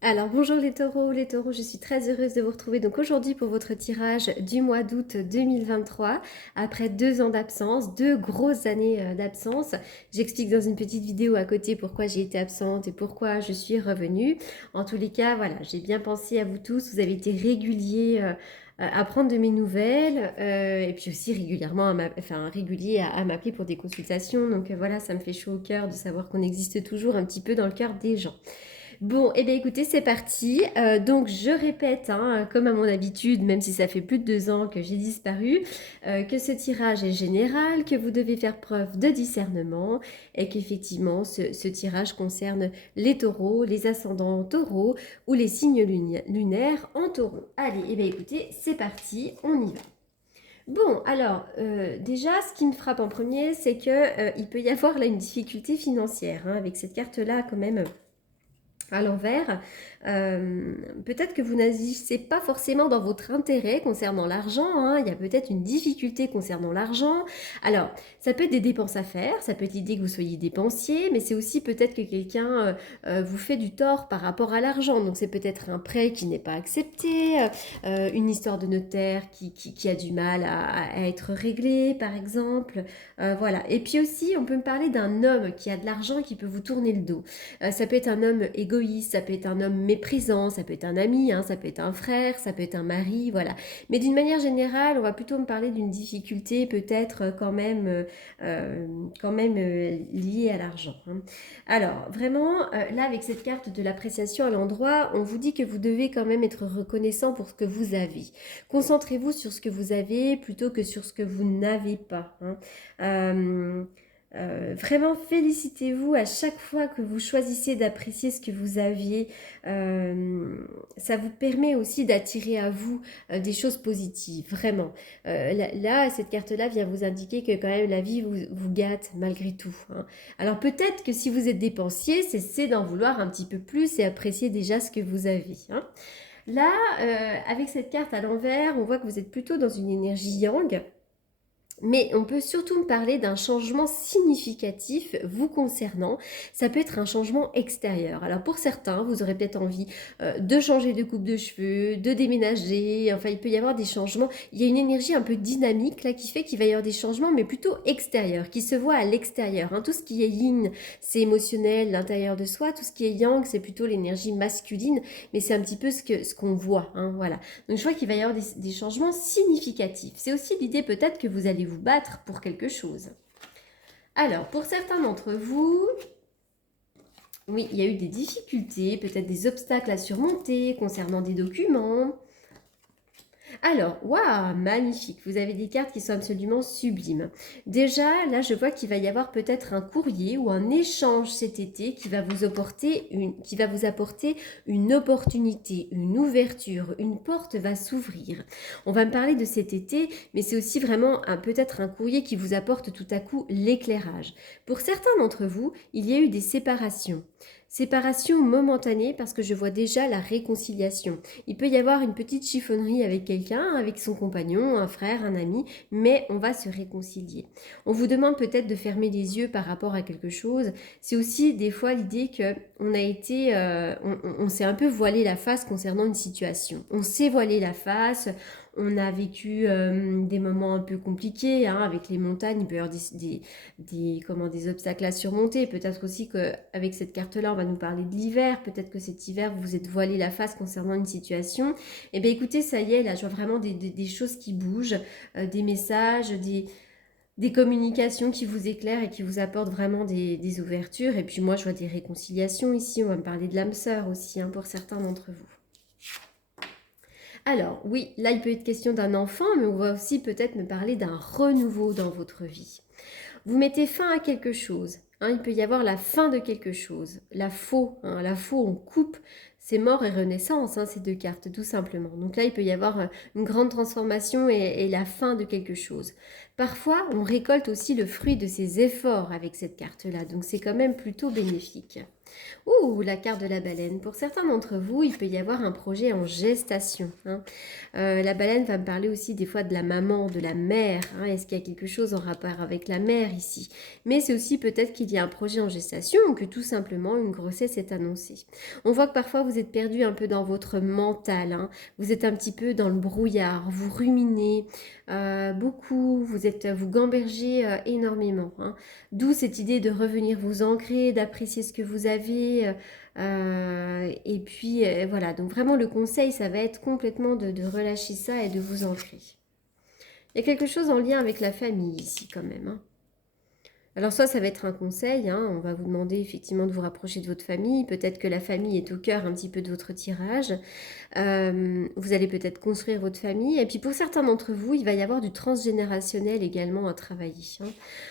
Alors bonjour les taureaux, je suis très heureuse de vous retrouver donc aujourd'hui pour votre tirage du mois d'août 2023. Après 2 ans d'absence, 2 grosses années d'absence. J'explique dans une petite vidéo à côté pourquoi j'ai été absente et pourquoi je suis revenue. En tous les cas, voilà, j'ai bien pensé à vous tous, vous avez été réguliers à prendre de mes nouvelles et puis aussi régulièrement, régulier à m'appeler pour des consultations. Donc voilà, ça me fait chaud au cœur de savoir qu'on existe toujours un petit peu dans le cœur des gens. Bon, eh bien écoutez, c'est parti. Donc je répète, hein, comme à mon habitude, même si ça fait plus de 2 ans que j'ai disparu, que ce tirage est général, que vous devez faire preuve de discernement et qu'effectivement ce tirage concerne les taureaux, les ascendants taureaux ou les signes lunaires en taureau. Allez, eh bien écoutez, c'est parti, on y va. Bon, alors déjà, ce qui me frappe en premier, c'est que il peut y avoir là une difficulté financière hein, avec cette carte-là quand même à l'envers. Peut-être que vous n'agissez pas forcément dans votre intérêt concernant l'argent, hein. Il y a peut-être une difficulté concernant l'argent. Alors, ça peut être des dépenses à faire, ça peut être l'idée que vous soyez dépensier, mais c'est aussi peut-être que quelqu'un vous fait du tort par rapport à l'argent. Donc c'est peut-être un prêt qui n'est pas accepté, une histoire de notaire qui a du mal à être réglée, par exemple. Voilà. Et puis aussi, on peut me parler d'un homme qui a de l'argent et qui peut vous tourner le dos. Ça peut être un homme égoïste, ça peut être un homme méprisant, ça peut être un ami, hein, ça peut être un frère, ça peut être un mari, voilà. Mais d'une manière générale, on va plutôt me parler d'une difficulté peut-être quand même liée à l'argent, hein. Alors, vraiment, là, avec cette carte de l'appréciation à l'endroit, on vous dit que vous devez quand même être reconnaissant pour ce que vous avez. Concentrez-vous sur ce que vous avez plutôt que sur ce que vous n'avez pas, hein. Euh, vraiment, félicitez-vous à chaque fois que vous choisissez d'apprécier ce que vous aviez. Ça vous permet aussi d'attirer à vous des choses positives, vraiment. Là, cette carte-là vient vous indiquer que quand même la vie vous gâte malgré tout, hein. Alors peut-être que si vous êtes dépensier, cessez d'en vouloir un petit peu plus et appréciez déjà ce que vous avez, hein. Là, avec cette carte à l'envers, on voit que vous êtes plutôt dans une énergie yang. Mais on peut surtout me parler d'un changement significatif vous concernant. Ça peut être un changement extérieur. Alors pour certains, vous aurez peut-être envie de changer de coupe de cheveux, de déménager. Enfin, il peut y avoir des changements. Il y a une énergie un peu dynamique là qui fait qu'il va y avoir des changements, mais plutôt extérieurs, qui se voient à l'extérieur, hein. Tout ce qui est yin, c'est émotionnel, l'intérieur de soi. Tout ce qui est yang, c'est plutôt l'énergie masculine. Mais c'est un petit peu ce qu'on voit, hein, voilà. Donc je vois qu'il va y avoir des changements significatifs. C'est aussi l'idée peut-être que vous allez vous battre pour quelque chose. Alors, pour certains d'entre vous, oui, il y a eu des difficultés, peut-être des obstacles à surmonter concernant des documents. Alors, waouh, magnifique. Vous avez des cartes qui sont absolument sublimes. Déjà, là, je vois qu'il va y avoir peut-être un courrier ou un échange cet été qui va vous apporter une opportunité, une ouverture, une porte va s'ouvrir. On va me parler de cet été, mais c'est aussi vraiment peut-être un courrier qui vous apporte tout à coup l'éclairage. Pour certains d'entre vous, il y a eu des séparations. Séparation momentanée parce que je vois déjà la réconciliation. Il peut y avoir une petite chiffonnerie avec quelqu'un, avec son compagnon, un frère, un ami, mais on va se réconcilier. On vous demande peut-être de fermer les yeux par rapport à quelque chose. C'est aussi des fois l'idée que on s'est un peu voilé la face concernant une situation. On s'est voilé la face. On a vécu des moments un peu compliqués hein, avec les montagnes. Il peut y avoir des obstacles à surmonter. Peut-être aussi qu'avec cette carte-là, on va nous parler de l'hiver. Peut-être que cet hiver, vous vous êtes voilé la face concernant une situation. Eh bien, écoutez, ça y est, là, je vois vraiment des choses qui bougent, des messages, des communications qui vous éclairent et qui vous apportent vraiment des ouvertures. Et puis moi, je vois des réconciliations ici. On va me parler de l'âme sœur aussi, hein, pour certains d'entre vous. Alors, oui, là, il peut être question d'un enfant, mais on va aussi peut-être me parler d'un renouveau dans votre vie. Vous mettez fin à quelque chose, hein, il peut y avoir la fin de quelque chose. La faux, hein, la faux, on coupe, c'est mort et renaissance, hein, ces deux cartes, tout simplement. Donc là, il peut y avoir une grande transformation et la fin de quelque chose. Parfois, on récolte aussi le fruit de ses efforts avec cette carte-là, donc c'est quand même plutôt bénéfique. Ouh, la carte de la baleine. Pour certains d'entre vous, il peut y avoir un projet en gestation, hein. La baleine va me parler aussi des fois de la maman, de la mère, hein. Est-ce qu'il y a quelque chose en rapport avec la mère ici? Mais c'est aussi peut-être qu'il y a un projet en gestation ou que tout simplement une grossesse est annoncée. On voit que parfois vous êtes perdu un peu dans votre mental, hein. Vous êtes un petit peu dans le brouillard, vous ruminez beaucoup, vous gambergez énormément, hein. D'où cette idée de revenir vous ancrer, d'apprécier ce que vous avez. Et puis voilà, donc vraiment le conseil, ça va être complètement de relâcher ça et de vous ancrer. Il y a quelque chose en lien avec la famille ici quand même, hein. Alors soit ça va être un conseil, hein, on va vous demander effectivement de vous rapprocher de votre famille, peut-être que la famille est au cœur un petit peu de votre tirage. Vous allez peut-être construire votre famille. Et puis pour certains d'entre vous, il va y avoir du transgénérationnel également à travailler, hein.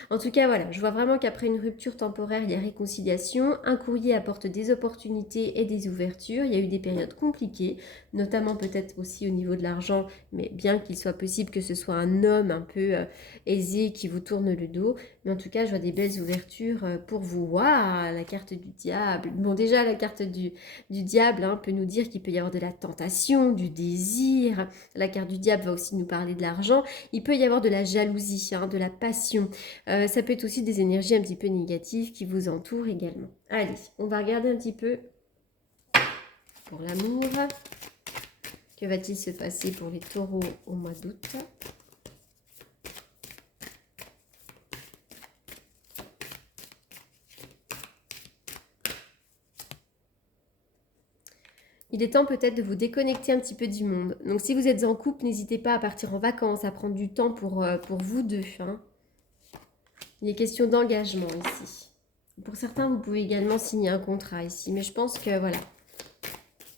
En tout cas, voilà, je vois vraiment qu'après une rupture temporaire, il y a réconciliation. Un courrier apporte des opportunités et des ouvertures. Il y a eu des périodes compliquées, notamment peut-être aussi au niveau de l'argent, mais bien qu'il soit possible que ce soit un homme un peu aisé qui vous tourne le dos. Mais en tout cas, je vois des belles ouvertures pour vous. Waouh, la carte du diable. Bon, déjà, la carte du diable, hein, peut nous dire qu'il peut y avoir de la tentation, du désir. La carte du diable va aussi nous parler de l'argent. Il peut y avoir de la jalousie, hein, de la passion. Ça peut être aussi des énergies un petit peu négatives qui vous entourent également. Allez, on va regarder un petit peu pour l'amour. Que va-t-il se passer pour les taureaux au mois d'août ? Il est temps peut-être de vous déconnecter un petit peu du monde. Donc si vous êtes en couple, n'hésitez pas à partir en vacances, à prendre du temps pour vous deux, hein. Il est question d'engagement ici. Pour certains, vous pouvez également signer un contrat ici. Mais je pense que voilà.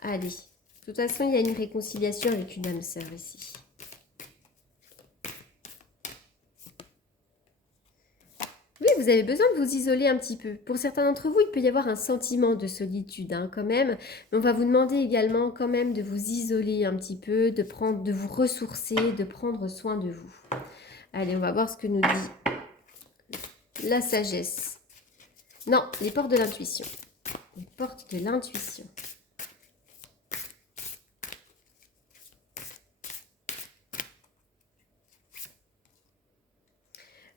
Allez. De toute façon, il y a une réconciliation avec une âme sœur ici. Oui, vous avez besoin de vous isoler un petit peu. Pour certains d'entre vous, il peut y avoir un sentiment de solitude, hein, quand même. Mais on va vous demander également quand même de vous isoler un petit peu, de vous ressourcer, de prendre soin de vous. Allez, on va voir ce que nous dit la sagesse. Non, les portes de l'intuition. Les portes de l'intuition.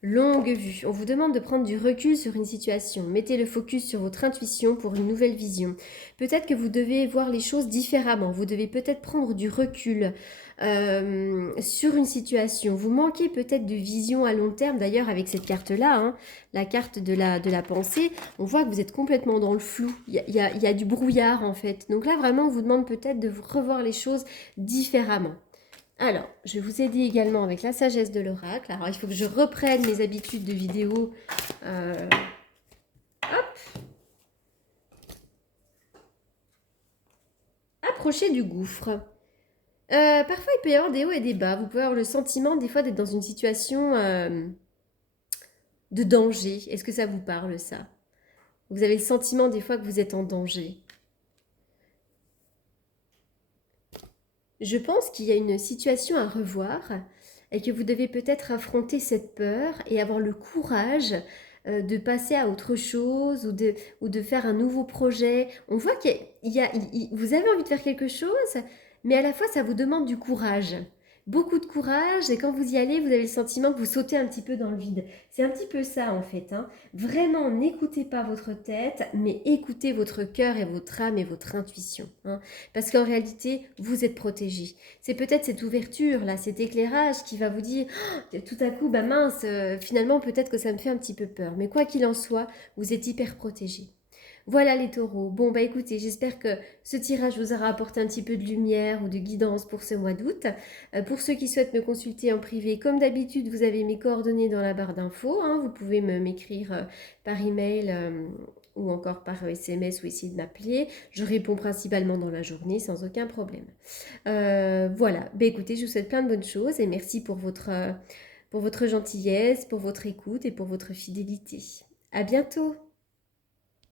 Longue vue. On vous demande de prendre du recul sur une situation. Mettez le focus sur votre intuition pour une nouvelle vision. Peut-être que vous devez voir les choses différemment. Vous devez peut-être prendre du recul sur une situation. Vous manquez peut-être de vision à long terme. D'ailleurs, avec cette carte-là, hein, la carte de la pensée, on voit que vous êtes complètement dans le flou. Il y a du brouillard en fait. Donc là, vraiment, on vous demande peut-être de revoir les choses différemment. Alors, je vais vous aider également avec la sagesse de l'oracle. Alors, il faut que je reprenne mes habitudes de vidéo. Hop. Approchez du gouffre. Parfois, il peut y avoir des hauts et des bas. Vous pouvez avoir le sentiment, des fois, d'être dans une situation de danger. Est-ce que ça vous parle, ça? Vous avez le sentiment, des fois, que vous êtes en danger. Je pense qu'il y a une situation à revoir et que vous devez peut-être affronter cette peur et avoir le courage de passer à autre chose ou de faire un nouveau projet. On voit vous avez envie de faire quelque chose, mais à la fois ça vous demande du courage. Beaucoup de courage et quand vous y allez, vous avez le sentiment que vous sautez un petit peu dans le vide. C'est un petit peu ça en fait, hein. Vraiment, n'écoutez pas votre tête, mais écoutez votre cœur et votre âme et votre intuition, hein. Parce qu'en réalité, vous êtes protégé. C'est peut-être cette ouverture, là, cet éclairage qui va vous dire oh, tout à coup, bah mince, finalement, peut-être que ça me fait un petit peu peur. Mais quoi qu'il en soit, vous êtes hyper protégé. Voilà les taureaux. Bon, bah écoutez, j'espère que ce tirage vous aura apporté un petit peu de lumière ou de guidance pour ce mois d'août. Pour ceux qui souhaitent me consulter en privé, comme d'habitude, vous avez mes coordonnées dans la barre d'infos, hein. Vous pouvez m'écrire par email ou encore par SMS ou essayer de m'appeler. Je réponds principalement dans la journée sans aucun problème. Voilà, bah écoutez, je vous souhaite plein de bonnes choses et merci pour votre gentillesse, pour votre écoute et pour votre fidélité. À bientôt!